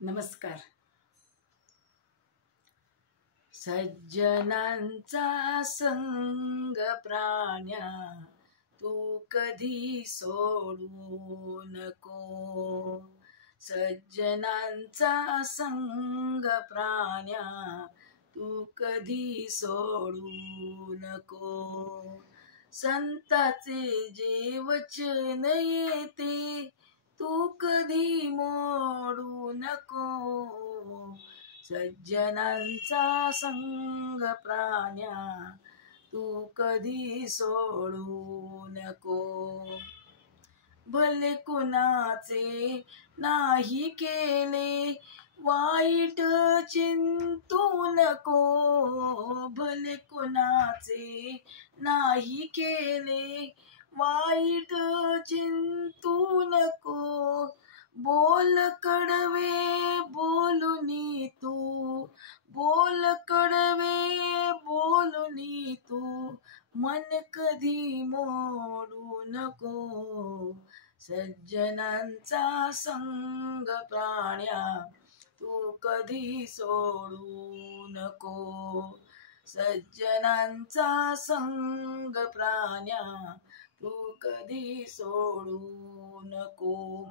नमस्कार. सज्जनांचा संग प्राण्या तू कधी सोडू नको. सज्जनांचा संग प्राण्या तू कधी सोडू नको. संताचे जे वचन येते तू कधी मोडू नको. सज्जनांचा संग प्राण्या तू कधी सोडू नको. भले कुणाचे नाही केले वाईट चिंतू नको. भले कुणाचे नाही केले वाईट चिंतू नको. बोल कडवे बोलुनी तू, बोल कडवे बोलुनी तू मन कधी मोडू नको. सज्जनांचा संग प्राण्या तू कधी सोडू नको. सज्जनांचा संग प्राण्या तू कधी सोडू नको.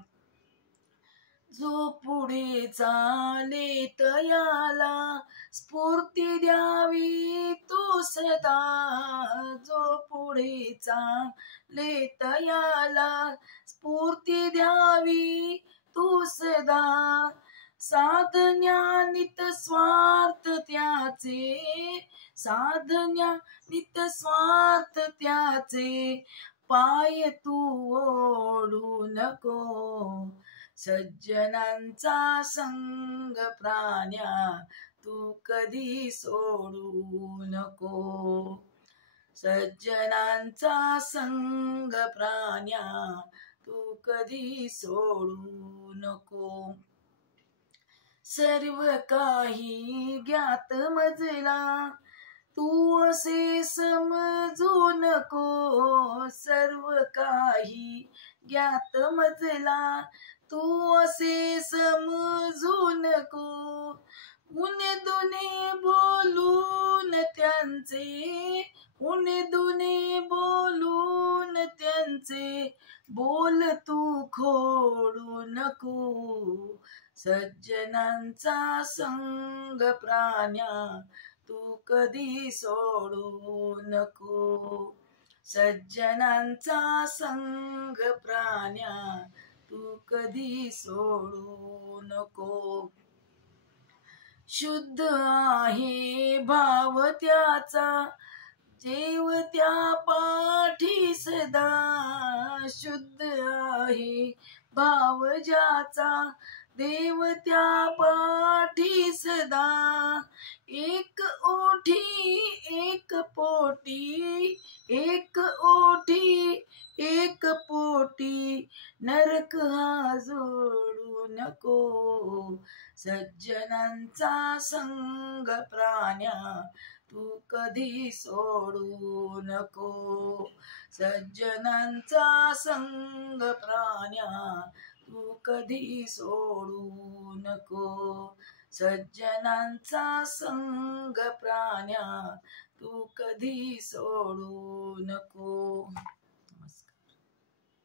जो पुढे चाले तयाला स्फूर्ती द्यावी तू सदा. जो पुढे चाले तयाला स्फूर्ती द्यावी तू सदा. साधन्या नित स्वार्थ त्याचे, साधन्या नित स्वार्थ त्याचे पाय तू ओढू नको. सज्जनांचा संग प्राण्या तू कधी सोडू नको. सज्जनांचा संग प्राण्या तू कधी सोडू नको. सर्व काही ज्ञात मजला तू असे समजू नको. सर्व काही ज्ञात मजला तू असे समजू नको. उणे दुने बोलून त्यांचे, उणे दुने बोलून त्यांचे बोल तू खोडू नको. सज्जनांचा संग प्राण्या तू कधी सोडू नको. सज्जनांचा संग प्राण्या तू कधी सोडू नको. शुद्ध आहे भाव त्याचा जेव त्या पाठी सदा. शुद्ध आहे भाव ज्याचा देव त्या पाठी सदा. एक ओठी एक पोटी, एक ओठी एक पोटी नरक हा जोडू नको. सज्जनांचा संग प्राण्या तू कधी सोडू नको. सज्जनांचा संग प्राण्या तू कधी सोडू नको. सज्जनांचा संग प्राण्या तू कधी सोडू नको.